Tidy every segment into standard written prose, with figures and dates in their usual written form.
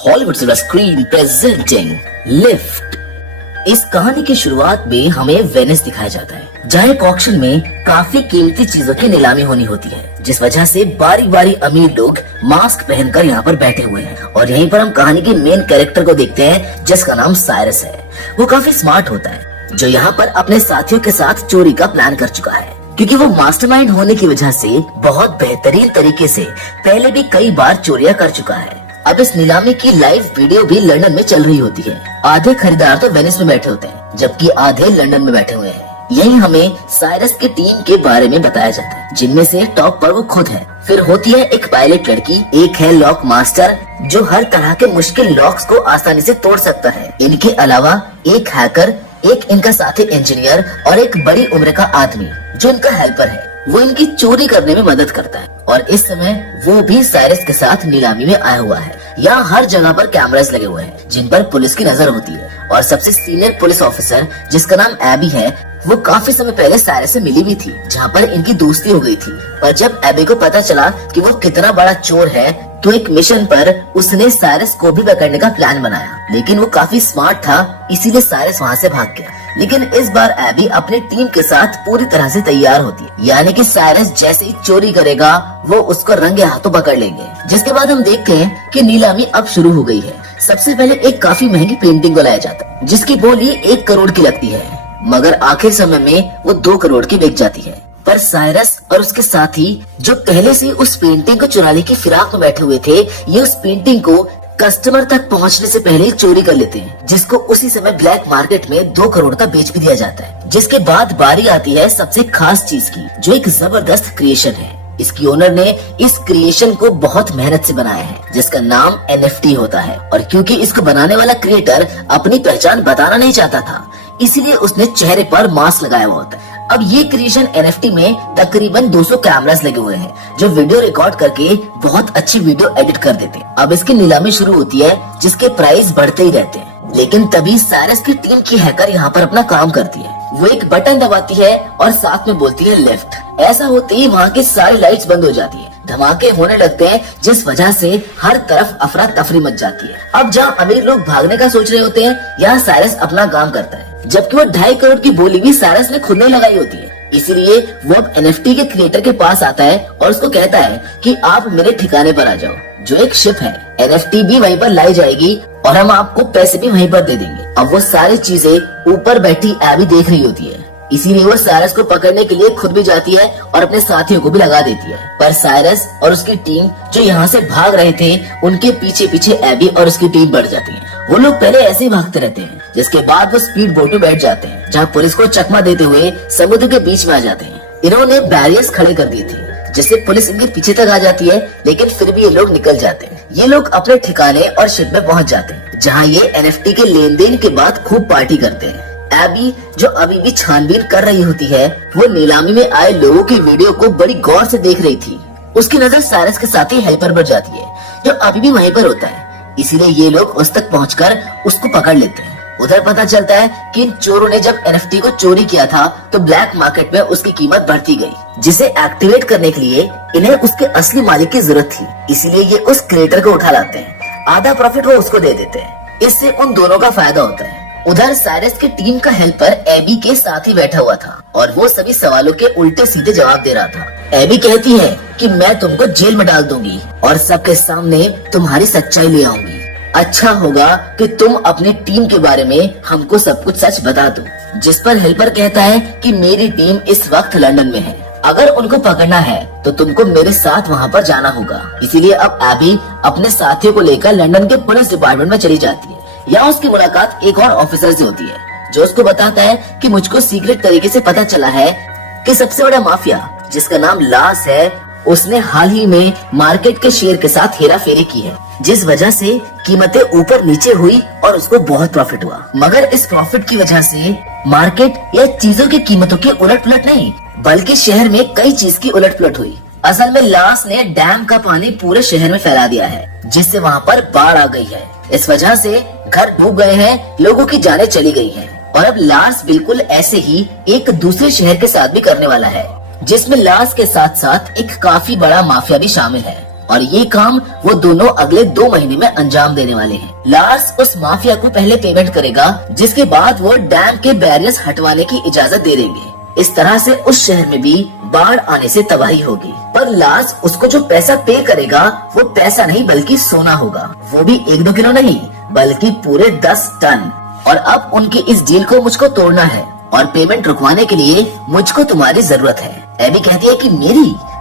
Hollywood silver screen presenting lift. इस कहानी की शुरुआत में हमें वेनिस दिखाया जाता है, जहाँ एक ऑक्शन में काफी कीमती चीजों की नीलामी होनी होती है, जिस वजह से बारी बारी अमीर लोग मास्क पहनकर यहाँ पर बैठे हुए हैं। और यहीं पर हम कहानी के मेन कैरेक्टर को देखते हैं, जिसका नाम साइरस है। वो काफी स्मार्ट होता है, जो यहाँ पर अपने साथियों के साथ चोरी का प्लान कर चुका है, क्योंकि वो मास्टरमाइंड होने की वजह से बहुत बेहतरीन तरीके से पहले भी कई बार चोरियां कर चुका है। अब इस नीलामी की लाइव वीडियो भी लंदन में चल रही होती है। आधे खरीदार तो वेनिस में बैठे होते हैं, जबकि आधे लंदन में बैठे हुए हैं। यही हमें साइरस के टीम के बारे में बताया जाता है, जिनमें से टॉप पर वो खुद है। फिर होती है एक पायलट लड़की, एक है लॉक मास्टर, जो हर तरह के मुश्किल लॉक्स को आसानी से तोड़ सकता है। इनके अलावा एक हैकर, एक इनका साथी इंजीनियर और एक बड़ी उम्र का आदमी जो इनका हेल्पर है। वो इनकी चोरी करने में मदद करता है, और इस समय वो भी साइरस के साथ नीलामी में आया हुआ है। यहाँ हर जगह पर कैमरास लगे हुए हैं, जिन पर पुलिस की नजर होती है। और सबसे सीनियर पुलिस ऑफिसर, जिसका नाम एबी है, वो काफी समय पहले साइरस से मिली भी थी, जहाँ पर इनकी दोस्ती हो गई थी। पर जब एबी को पता चला कि वो कितना बड़ा चोर है, तो एक मिशन पर उसने साइरस को भी पकड़ने का प्लान बनाया। लेकिन वो काफी स्मार्ट था, इसीलिए साइरस वहाँ से भाग गया। लेकिन इस बार एबी अपनी टीम के साथ पूरी तरह से तैयार होती है, यानी कि साइरस जैसे ही चोरी करेगा, वो उसको रंगे हाथों पकड़ लेंगे। जिसके बाद हम देखते हैं कि नीलामी अब शुरू हो गई है। सबसे पहले एक काफी महंगी पेंटिंग को लाया जाता है, जिसकी बोली 1 करोड़ की लगती है, मगर आखिर समय में वो 2 करोड़ की बिक जाती है। पर साइरस और उसके साथी, जो पहले से उस पेंटिंग को चुराने की फिराक में बैठे हुए थे, ये उस पेंटिंग को कस्टमर तक पहुंचने से पहले ही चोरी कर लेते हैं, जिसको उसी समय ब्लैक मार्केट में 2 करोड़ का बेच भी दिया जाता है। जिसके बाद बारी आती है सबसे खास चीज की, जो एक जबरदस्त क्रिएशन है। इसकी ओनर ने इस क्रिएशन को बहुत मेहनत से बनाया है, जिसका नाम NFT होता है। और क्योंकि इसको बनाने वाला क्रिएटर अपनी पहचान बताना नहीं चाहता था, इसीलिए उसने चेहरे पर मास्क लगाया हुआ होता है। अब ये क्रिएशन NFT में तकरीबन 200 कैमरास लगे हुए हैं, जो वीडियो रिकॉर्ड करके बहुत अच्छी वीडियो एडिट कर देते हैं। अब इसकी नीलामी शुरू होती है, जिसके प्राइस बढ़ते ही रहते हैं। लेकिन तभी साइरस की टीम की हैकर यहाँ पर अपना काम करती है। वो एक बटन दबाती है और साथ में बोलती है लेफ्ट। ऐसा होते ही वहाँ की सारी लाइट्स बंद हो जाती है, धमाके होने लगते हैं, जिस वजह से हर तरफ अफरा तफरी मच जाती है। अब जहाँ अमीर लोग भागने का सोच रहे होते हैं, यहाँ साइरस अपना काम करता है, जबकि वो 2.5 करोड़ की बोली भी साइरस ने खुद ने लगाई होती है। इसीलिए वो अब NFT के क्रिएटर के पास आता है और उसको कहता है कि आप मेरे ठिकाने पर आ जाओ, जो एक शिप है। NFT भी वहीं पर लाई जाएगी और हम आपको पैसे भी वहीं पर दे देंगे। अब वो सारी चीजें ऊपर बैठी एबी देख रही होती है, इसीलिए वो साइरस को पकड़ने के लिए खुद भी जाती है और अपने साथियों को भी लगा देती है। पर साइरस और उसकी टीम जो यहाँ से भाग रहे थे, उनके पीछे पीछे एबी और उसकी टीम बढ़ जाती है। वो लोग पहले ऐसे ही भागते रहते हैं, जिसके बाद वो स्पीड बोट में बैठ जाते हैं, जहाँ पुलिस को चकमा देते हुए समुद्र के बीच में आ जाते हैं। इन्होंने बैरियर्स खड़े कर दिए थे, जिससे पुलिस इनके पीछे तक आ जाती है, लेकिन फिर भी ये लोग निकल जाते हैं। ये लोग अपने ठिकाने और शिप में पहुंच जाते हैं, जहाँ ये NFT के लेन देन के बाद खूब पार्टी करते हैं। एबी, जो अभी भी छानबीन कर रही होती है, वो नीलामी में आए लोगों की वीडियो को बड़ी गौर से देख रही थी। उसकी नजर साइरस के साथी हेल्पर पर जाती है, जो अभी भी वहीं पर होता है। इसीलिए ये लोग उस तक पहुंचकर उसको पकड़ लेते हैं। उधर पता चलता है कि इन चोरों ने जब NFT को चोरी किया था, तो ब्लैक मार्केट में उसकी कीमत बढ़ती गई, जिसे एक्टिवेट करने के लिए इन्हें उसके असली मालिक की जरूरत थी। इसीलिए ये उस क्रिएटर को उठा लाते हैं, आधा प्रॉफिट वो उसको दे देते हैं। इससे उन दोनों का फायदा होता है। उधर साइरस की टीम का हेल्पर एबी के साथ ही बैठा हुआ था, और वो सभी सवालों के उल्टे सीधे जवाब दे रहा था। एबी कहती है कि मैं तुमको जेल में डाल दूंगी और सबके सामने तुम्हारी सच्चाई ले आऊंगी। अच्छा होगा कि तुम अपनी टीम के बारे में हमको सब कुछ सच बता दो। जिस पर हेल्पर कहता है कि मेरी टीम इस वक्त लंदन में है, अगर उनको पकड़ना है तो तुमको मेरे साथ वहाँ पर जाना होगा। इसीलिए अब एबी अपने साथियों को लेकर लंदन के पुलिस डिपार्टमेंट में चली जाती है। यहाँ उसकी मुलाकात एक और ऑफिसर से होती है, जो उसको बताता है कि मुझको सीक्रेट तरीके से पता चला है कि सबसे बड़ा माफिया, जिसका नाम लास है, उसने हाल ही में मार्केट के शेयर के साथ हेरा फेरी की है, जिस वजह से कीमतें ऊपर नीचे हुई और उसको बहुत प्रॉफिट हुआ। मगर इस प्रॉफिट की वजह से मार्केट या चीजों की कीमतों की उलट पुलट नहीं, बल्कि शहर में कई चीज की उलट पुलट हुई। असल में लास ने डैम का पानी पूरे शहर में फैला दिया है, जिससे वहाँ पर बाढ़ आ गई है। इस वजह से घर डूब गए हैं, लोगों की जानें चली गई हैं। और अब लास बिल्कुल ऐसे ही एक दूसरे शहर के साथ भी करने वाला है, जिसमें लास के साथ साथ एक काफी बड़ा माफिया भी शामिल है। और ये काम वो दोनों अगले 2 महीने में अंजाम देने वाले हैं। लार्स उस माफिया को पहले पेमेंट करेगा, जिसके बाद वो डैम के बैरियर्स हटवाने की इजाजत दे देंगे। इस तरह से उस शहर में भी बाढ़ आने से तबाही होगी। पर लार्स उसको जो पैसा पे करेगा वो पैसा नहीं बल्कि सोना होगा, वो भी 1-2 किलो नहीं बल्कि पूरे 10 टन। और अब उनकी इस डील को मुझको तोड़ना है और पेमेंट रुकवाने के लिए मुझको तुम्हारी जरूरत है। एबी कहती है कि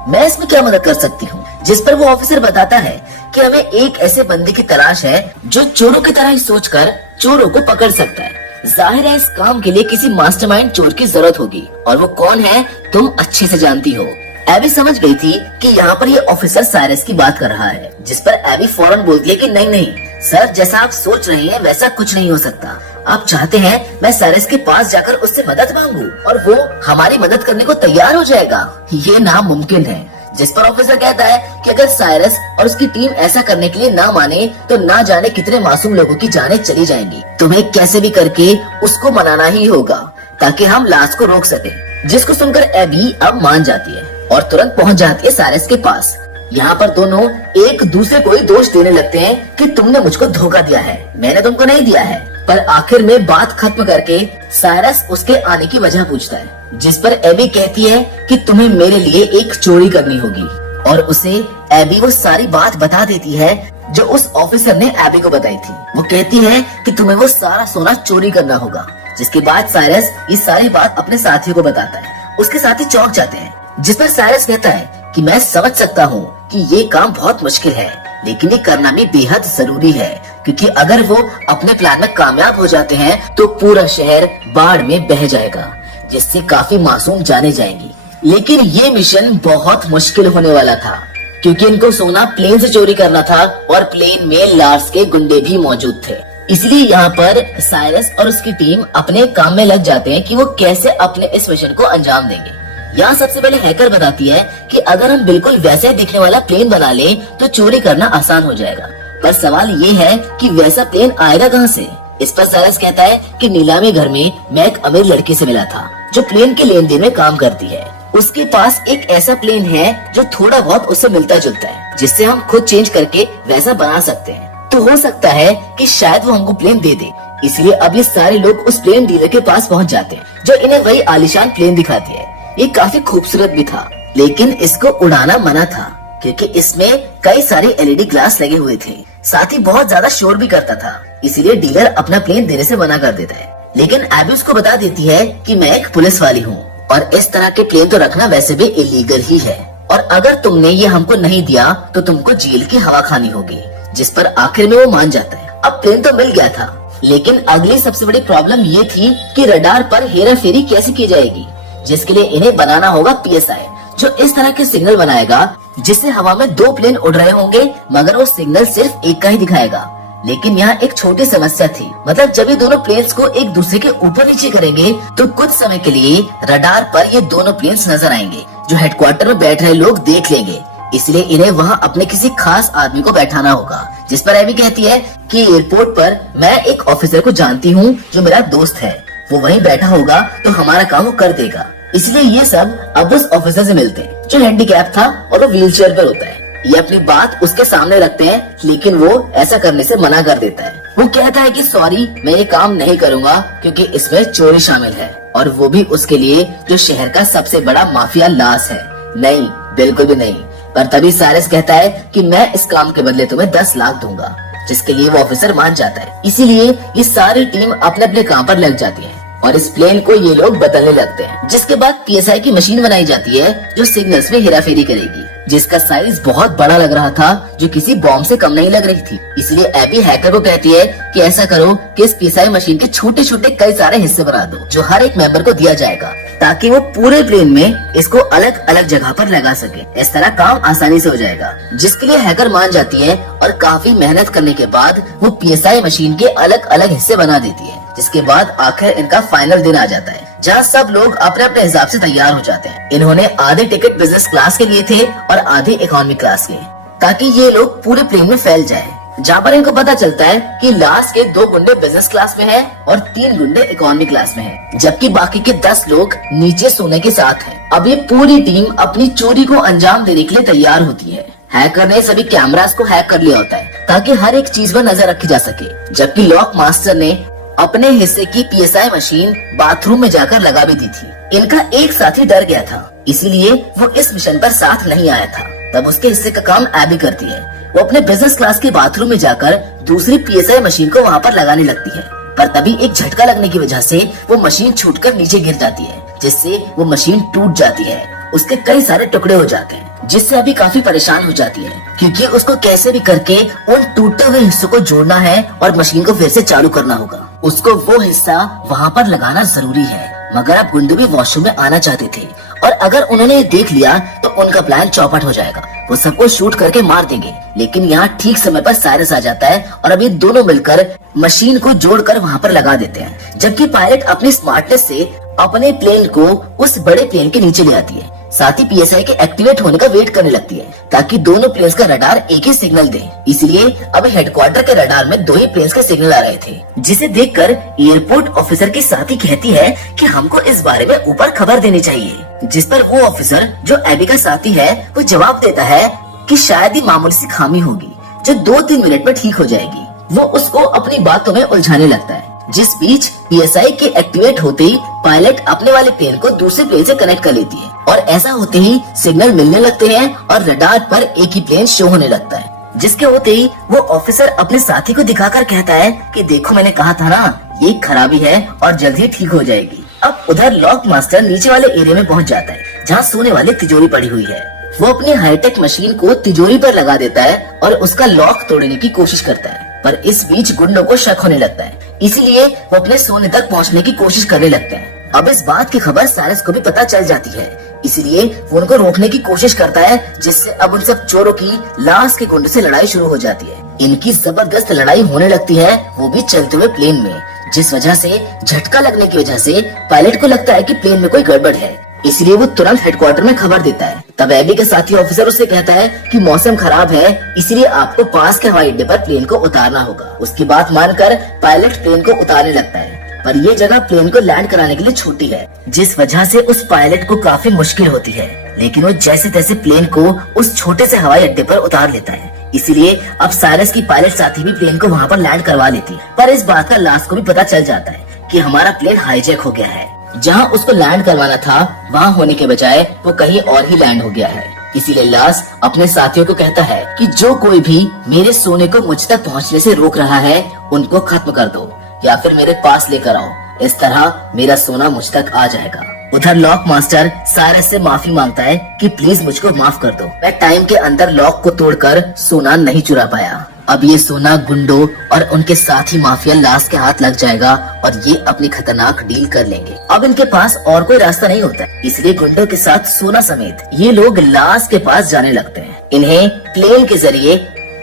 मैं इसमें क्या मदद कर सकती हूँ, जिस पर वो ऑफिसर बताता है कि हमें एक ऐसे बंदे की तलाश है जो चोरों की तरह ही सोचकर चोरों को पकड़ सकता है। जाहिर है इस काम के लिए किसी मास्टरमाइंड चोर की जरूरत होगी, और वो कौन है तुम अच्छे से जानती हो। एबी समझ गई थी कि यहाँ पर ये ऑफिसर साइरस की बात कर रहा है, जिस पर एबी फौरन बोलती है कि नहीं सर, जैसा आप सोच रहे हैं वैसा कुछ नहीं हो सकता। आप चाहते हैं मैं साइरस के पास जाकर उससे मदद मांगू और वो हमारी मदद करने को तैयार हो जाएगा? ये नामुमकिन है। जिस पर ऑफिसर कहता है कि अगर साइरस और उसकी टीम ऐसा करने के लिए ना माने तो ना जाने कितने मासूम लोगों की जानें चली जाएंगी। तुम्हें कैसे भी करके उसको मनाना ही होगा ताकि हम लाश को रोक सके। जिसको सुनकर एबी अब मान जाती है और तुरंत पहुंच जाती है साइरस के पास। यहाँ पर दोनों एक दूसरे को ही दोष देने लगते हैं कि तुमने मुझको धोखा दिया है, मैंने तुमको नहीं दिया है। पर आखिर में बात खत्म करके साइरस उसके आने की वजह पूछता है, जिस पर एबी कहती है कि तुम्हें मेरे लिए एक चोरी करनी होगी, और उसे एबी वो सारी बात बता देती है जो उस ऑफिसर ने एबी को बताई थी। वो कहती है कि तुम्हें वो सारा सोना चोरी करना होगा। जिसके बाद साइरस ये सारी बात अपने साथियों को बताता है। उसके साथी चौंक जाते हैं, जिस पर साइरस कहता है कि मैं समझ सकता हूँ कि ये काम बहुत मुश्किल है, लेकिन ये करना भी बेहद जरूरी है, क्योंकि अगर वो अपने प्लान में कामयाब हो जाते हैं तो पूरा शहर बाढ़ में बह जाएगा, जिससे काफी मासूम जाने जाएंगी। लेकिन ये मिशन बहुत मुश्किल होने वाला था, क्योंकि इनको सोना प्लेन से चोरी करना था और प्लेन में लार्स के गुंडे भी मौजूद थे। इसलिए यहाँ पर साइरस और उसकी टीम अपने काम में लग जाते हैं कि वो कैसे अपने इस मिशन को अंजाम देंगे। यहाँ सबसे पहले हैकर बताती है कि अगर हम बिल्कुल वैसे ही दिखने वाला प्लेन बना लें तो चोरी करना आसान हो जाएगा। पर सवाल ये है कि वैसा प्लेन आएगा कहाँ से? इस पर साइरस कहता है कि नीलामी घर में मैं एक अमीर लड़की से मिला था जो प्लेन के लेन देन में काम करती है। उसके पास एक ऐसा प्लेन है जो थोड़ा बहुत उससे मिलता जुलता है, जिससे हम खुद चेंज करके वैसा बना सकते हैं। तो हो सकता है कि शायद वो हमको प्लेन दे दे। इसलिए अब ये सारे लोग उस प्लेन डीलर के पास पहुँच जाते हैं जो इन्हें वही आलीशान प्लेन दिखाती है। ये काफी खूबसूरत भी था, लेकिन इसको उड़ाना मना था क्योंकि इसमें कई सारे एलईडी ग्लास लगे हुए थे, साथ ही बहुत ज्यादा शोर भी करता था। इसीलिए डीलर अपना प्लेन देने से मना कर देता है। लेकिन एबी उसको बता देती है कि मैं एक पुलिस वाली हूँ और इस तरह के प्लेन तो रखना वैसे भी इलीगल ही है, और अगर तुमने ये हमको नहीं दिया तो तुमको जेल की हवा खानी होगी। जिस पर आखिर में वो मान जाता है। अब प्लेन तो मिल गया था, लेकिन अगली सबसे बड़ी प्रॉब्लम ये थी कि रडार पर हेरा फेरी कैसे की जाएगी, जिसके लिए इन्हें बनाना होगा पीएसआई, जो इस तरह के सिग्नल बनाएगा जिससे हवा में 2 प्लेन उड़ रहे होंगे मगर वो सिग्नल सिर्फ एक का ही दिखाएगा। लेकिन यहाँ एक छोटी समस्या थी, मतलब जब ये दोनों प्लेन्स को एक दूसरे के ऊपर नीचे करेंगे तो कुछ समय के लिए रडार पर ये दोनों प्लेन्स नजर आएंगे जो हेडक्वार्टर में बैठ रहे लोग देख लेंगे। इसलिए इन्हें वहाँ अपने किसी खास आदमी को बैठाना होगा। जिस पर एबी कहती है कि एयरपोर्ट पर मैं एक ऑफिसर को जानती हूँ जो मेरा दोस्त है, वो वहीं बैठा होगा तो हमारा काम वो कर देगा। इसलिए ये सब अब उस ऑफिसर से मिलते हैं जो हैंडीकैप था और वो व्हील चेयर पर होता है। ये अपनी बात उसके सामने रखते हैं, लेकिन वो ऐसा करने से मना कर देता है। वो कहता है कि सॉरी, मैं ये काम नहीं करूँगा क्योंकि इसमें चोरी शामिल है, और वो भी उसके लिए जो शहर का सबसे बड़ा माफिया लार्स है। नहीं, बिल्कुल भी नहीं। पर तभी साइरस कहता है कि मैं इस काम के बदले तुम्हें 10 लाख दूंगा, जिसके लिए वो ऑफिसर मान जाता है। इसीलिए ये सारी टीम अपने अपने काम पर लग जाती है और इस प्लेन को ये लोग बदलने लगते हैं। जिसके बाद पीएसआई की मशीन बनाई जाती है जो सिग्नल्स में हेराफेरी करेगी, जिसका साइज बहुत बड़ा लग रहा था जो किसी बॉम्ब से कम नहीं लग रही थी। इसलिए एबी हैकर को कहती है कि ऐसा करो कि इस पीएसआई मशीन के छोटे छोटे कई सारे हिस्से बना दो जो हर एक मेंबर को दिया जाएगा, ताकि वो पूरे प्लेन में इसको अलग अलग जगह पर लगा सके। इस तरह काम आसानी से हो जाएगा, जिसके लिए हैकर मान जाती है और काफी मेहनत करने के बाद वो पीएसआई मशीन के अलग अलग हिस्से बना देती है। जिसके बाद आखिर इनका फाइनल दिन आ जाता है जहाँ सब लोग अपने अपने हिसाब से तैयार हो जाते हैं। इन्होंने आधे टिकट बिजनेस क्लास के लिए थे और आधे इकोनॉमी क्लास के, ताकि ये लोग पूरे प्लेन में फैल जाए। जहाँ पर इनको पता चलता है कि लास्ट के 2 गुंडे बिजनेस क्लास में हैं और 3 गुंडे इकोनॉमी क्लास में हैं, जबकि बाकी के 10 लोग नीचे सोने के साथ हैं। अब ये पूरी टीम अपनी चोरी को अंजाम देने के लिए तैयार होती है। हैकर ने सभी कैमरास को हैक कर लिया होता है ताकि हर एक चीज पर नजर रखी जा सके, जबकि लॉक मास्टर ने अपने हिस्से की पीएसआई मशीन बाथरूम में जाकर लगा भी दी थी। इनका एक साथी डर गया था, इसीलिए वो इस मिशन पर साथ नहीं आया था। तब उसके हिस्से का काम एबी करती है। वो अपने बिजनेस क्लास के बाथरूम में जाकर दूसरी पीएसआई मशीन को वहाँ पर लगाने लगती है, पर तभी एक झटका लगने की वजह से वो मशीन छूटकर नीचे गिर जाती है, जिससे वो मशीन टूट जाती है। उसके कई सारे टुकड़े हो जाते हैं, जिससे अभी काफी परेशान हो जाती है, क्योंकि उसको कैसे भी करके उन टूटे हुए हिस्सों को जोड़ना है और मशीन को फिर से चालू करना होगा। उसको वो हिस्सा वहाँ पर लगाना जरूरी है, मगर अब गुंडू भी वॉशरूम में आना चाहते थे और अगर उन्होंने ये देख लिया तो उनका प्लान चौपट हो जाएगा। वो सबको शूट करके मार देंगे, लेकिन यहाँ ठीक समय पर साइरस आ जाता है और अब ये दोनों मिलकर मशीन को जोड़कर वहाँ पर लगा देते हैं, जबकि पायलट अपनी स्मार्टनेस से अपने प्लेन को उस बड़े प्लेन के नीचे ले आती है। साथ ही पीएसआई के एक्टिवेट होने का वेट करने लगती है ताकि दोनों प्लेन्स का रडार एक ही सिग्नल दे। इसलिए अब हेडक्वार्टर के रडार में दो ही प्लेन्स के सिग्नल आ रहे थे, जिसे देखकर एयरपोर्ट ऑफिसर की साथी कहती है कि हमको इस बारे में ऊपर खबर देनी चाहिए, जिस पर वो ऑफिसर जो एबी का साथी है वो जवाब देता है कि शायद ही मामूली सी खामी होगी जो 2-3 मिनट में ठीक हो जाएगी। वो उसको अपनी बातों में उलझाने लगता है। जिस बीच पीएसआई के एक्टिवेट होते ही पायलट अपने वाले प्लेन को दूसरे प्लेन से कनेक्ट कर लेती है और ऐसा होते ही सिग्नल मिलने लगते हैं और रडार पर एक ही प्लेन शो होने लगता है, जिसके होते ही वो ऑफिसर अपने साथी को दिखाकर कहता है कि देखो मैंने कहा था ना, ये खराबी है और जल्द ही ठीक हो जाएगी। अब उधर लॉक मास्टर नीचे वाले एरिया में पहुंच जाता है जहाँ सोने वाली तिजोरी पड़ी हुई है। वो अपनी हाईटेक मशीन को तिजोरी पर लगा देता है और उसका लॉक तोड़ने की कोशिश करता है, पर इस बीच गुंडों को शक होने लगता है, इसलिए वो अपने सोने तक पहुंचने की कोशिश करने लगते हैं। अब इस बात की खबर साइरस को भी पता चल जाती है, इसलिए वो उनको रोकने की कोशिश करता है, जिससे अब उन सब चोरों की लाश के गुंडों से लड़ाई शुरू हो जाती है। इनकी जबरदस्त लड़ाई होने लगती है, वो भी चलते हुए प्लेन में, जिस वजह से झटका लगने की वजह से पायलट को लगता है कि प्लेन में कोई गड़बड़ है, इसलिए वो तुरंत हेडक्वार्टर में खबर देता है। तब एबी का साथी ऑफिसर उससे कहता है कि मौसम खराब है, इसलिए आपको पास के हवाई अड्डे पर प्लेन को उतारना होगा। उसकी बात मानकर पायलट प्लेन को उतारने लगता है, पर ये जगह प्लेन को लैंड कराने के लिए छोटी है, जिस वजह से उस पायलट को काफी मुश्किल होती है, लेकिन वो जैसे तैसे प्लेन को उस छोटे से हवाई अड्डे पर उतार लेता है। इसीलिए अब साइरस की पायलट साथी भी प्लेन को वहाँ पर लैंड करवा लेती है, पर इस बात का लाश को भी पता चल जाता है कि हमारा प्लेन हाईजैक हो गया है। जहाँ उसको लैंड करवाना था वहाँ होने के बजाय वो कहीं और ही लैंड हो गया है। इसीलिए लाश अपने साथियों को कहता है कि जो कोई भी मेरे सोने को मुझ तक पहुँचने से रोक रहा है उनको खत्म कर दो या फिर मेरे पास लेकर आओ, इस तरह मेरा सोना मुझ तक आ जाएगा। उधर लॉक मास्टर साइरस से माफी मांगता है कि प्लीज मुझको माफ कर दो, मैं टाइम के अंदर लॉक को तोड़कर सोना नहीं चुरा पाया। अब ये सोना गुंडों और उनके साथी माफिया लाश के हाथ लग जाएगा और ये अपनी खतरनाक डील कर लेंगे। अब इनके पास और कोई रास्ता नहीं होता, इसलिए गुंडों के साथ सोना समेत ये लोग लाश के पास जाने लगते हैं। इन्हें प्लेन के जरिए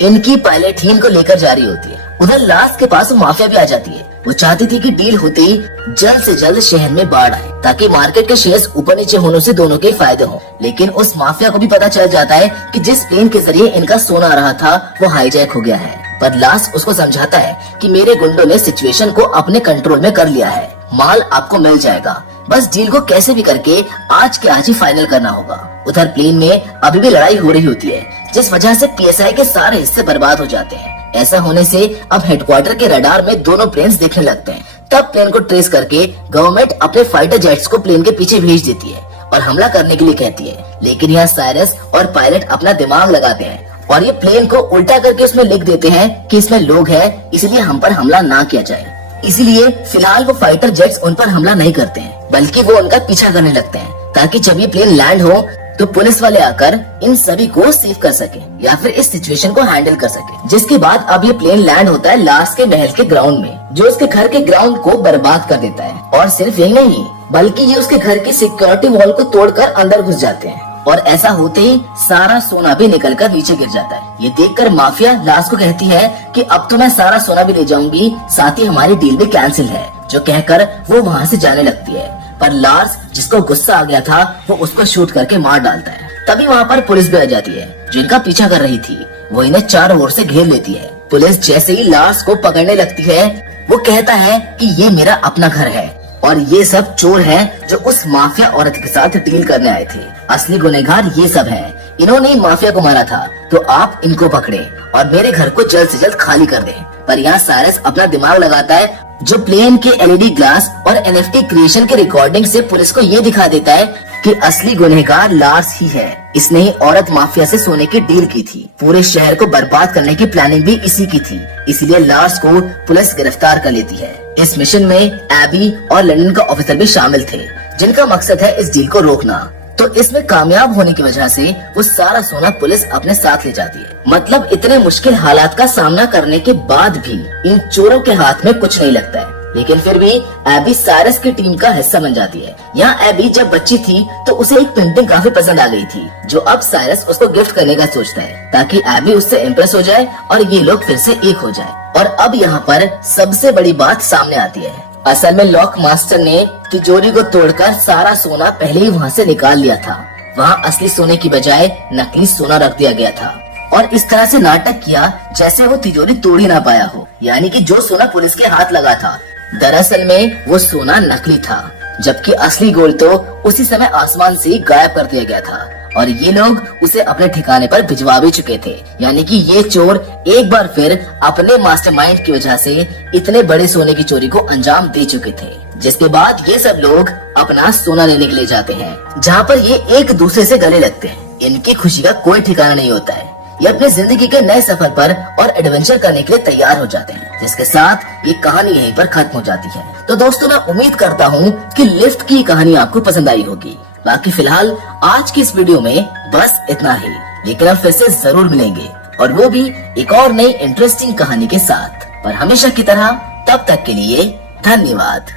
इनकी पायलट ही इनको लेकर जा रही होती है। उधर लाश के पास माफिया भी आ जाती है। वो चाहती थी कि डील होते ही जल्द से जल्द शहर में बाढ़ आए ताकि मार्केट के शेयर्स ऊपर नीचे होने से दोनों के फायदे हों। लेकिन उस माफिया को भी पता चल जाता है कि जिस प्लेन के जरिए इनका सोना आ रहा था वो हाईजैक हो गया है, पर लाश उसको समझाता है कि मेरे गुंडों ने सिचुएशन को अपने कंट्रोल में कर लिया है, माल आपको मिल जाएगा, बस डील को कैसे भी करके आज के आज ही फाइनल करना होगा। उधर प्लेन में अभी भी लड़ाई हो रही होती है, जिस वजह से पीएसआई के सारे हिस्से बर्बाद हो जाते हैं। ऐसा होने से अब हेडक्वार्टर के रडार में दोनों प्लेन्स दिखने लगते हैं। तब प्लेन को ट्रेस करके गवर्नमेंट अपने फाइटर जेट्स को प्लेन के पीछे भेज देती है और हमला करने के लिए कहती है। लेकिन यहाँ साइरस और पायलट अपना दिमाग लगाते हैं और ये प्लेन को उल्टा करके उसमें लिख देते हैं कि इसमें लोग हैं, इसलिए हम पर हमला ना किया जाए। इसलिए फिलहाल वो फाइटर जेट्स उन पर हमला नहीं करते हैं, बल्कि वो उनका पीछा करने लगते हैं ताकि जब ये प्लेन लैंड हो तो पुलिस वाले आकर इन सभी को सेव कर सके या फिर इस सिचुएशन को हैंडल कर सके। जिसके बाद अब ये प्लेन लैंड होता है लाश के महल के ग्राउंड में, जो उसके घर के ग्राउंड को बर्बाद कर देता है। और सिर्फ यही नहीं, बल्कि ये उसके घर की सिक्योरिटी वॉल को तोड़कर अंदर घुस जाते हैं और ऐसा होते ही सारा सोना भी निकलकर नीचे गिर जाता है। ये देखकर माफिया लाश को कहती है कि अब तो मैं सारा सोना भी ले जाऊंगी, साथ ही हमारी डील भी कैंसिल है, जो कहकर वो वहाँ से जाने लगती है। पर लार्स जिसको गुस्सा आ गया था वो उसको शूट करके मार डालता है। तभी वहाँ पर पुलिस भी आ जाती है जो इनका पीछा कर रही थी। वो इन्हें चारों ओर से घेर लेती है। पुलिस जैसे ही लार्स को पकड़ने लगती है वो कहता है कि ये मेरा अपना घर है और ये सब चोर हैं जो उस माफिया औरत के साथ डील करने आए थे। असली गुनहगार ये सब हैं। इन्होंने ही माफिया को मारा था, तो आप इनको पकड़े और मेरे घर को जल्द से जल्द खाली कर दें। पर यहाँ साइरस अपना दिमाग लगाता है, जो प्लेन के एलईडी ग्लास और एनएफटी क्रिएशन के रिकॉर्डिंग से पुलिस को ये दिखा देता है कि असली गुनहगार लार्स ही है। इसने ही औरत माफिया से सोने की डील की थी। पूरे शहर को बर्बाद करने की प्लानिंग भी इसी की थी। इसलिए लार्स को पुलिस गिरफ्तार कर लेती है। इस मिशन में एबी और लंदन का ऑफिसर भी शामिल थे, जिनका मकसद है इस डील को रोकना। तो इसमें कामयाब होने की वजह से वो सारा सोना पुलिस अपने साथ ले जाती है। मतलब इतने मुश्किल हालात का सामना करने के बाद भी इन चोरों के हाथ में कुछ नहीं लगता है। लेकिन फिर भी एबी साइरस की टीम का हिस्सा बन जाती है। यहाँ एबी जब बच्ची थी तो उसे एक पेंटिंग काफी पसंद आ गई थी, जो अब साइरस उसको गिफ्ट करने का सोचता है, ताकि एबी उससे इम्प्रेस हो जाए और ये लोग फिर से एक हो जाए। और अब यहाँ पर सबसे बड़ी बात सामने आती है। असल में लॉक मास्टर ने तिजोरी को तोड़कर सारा सोना पहले ही वहाँ से निकाल लिया था। वहाँ असली सोने की बजाय नकली सोना रख दिया गया था और इस तरह से नाटक किया जैसे वो तिजोरी तोड़ ही ना पाया हो। यानी कि जो सोना पुलिस के हाथ लगा था, दरअसल में वो सोना नकली था, जबकि असली गोल्ड तो उसी समय आसमान से गायब कर दिया गया था और ये लोग उसे अपने ठिकाने पर भिजवा भी चुके थे। यानी कि ये चोर एक बार फिर अपने मास्टरमाइंड की वजह से इतने बड़े सोने की चोरी को अंजाम दे चुके थे। जिसके बाद ये सब लोग अपना सोना लेने के लिए जाते हैं, जहाँ पर ये एक दूसरे से गले लगते हैं। इनकी खुशी का कोई ठिकाना नहीं होता है। ये अपनी जिंदगी के नए सफर पर और एडवेंचर करने के लिए तैयार हो जाते हैं, जिसके साथ ये कहानी यहीं पर खत्म हो जाती है। तो दोस्तों, मैं उम्मीद करता हूँ कि लिफ्ट की कहानी आपको पसंद आई होगी। बाकी फिलहाल आज की इस वीडियो में बस इतना ही, लेकिन अब फिर से जरूर मिलेंगे और वो भी एक और नई इंटरेस्टिंग कहानी के साथ। पर हमेशा की तरह तब तक के लिए धन्यवाद।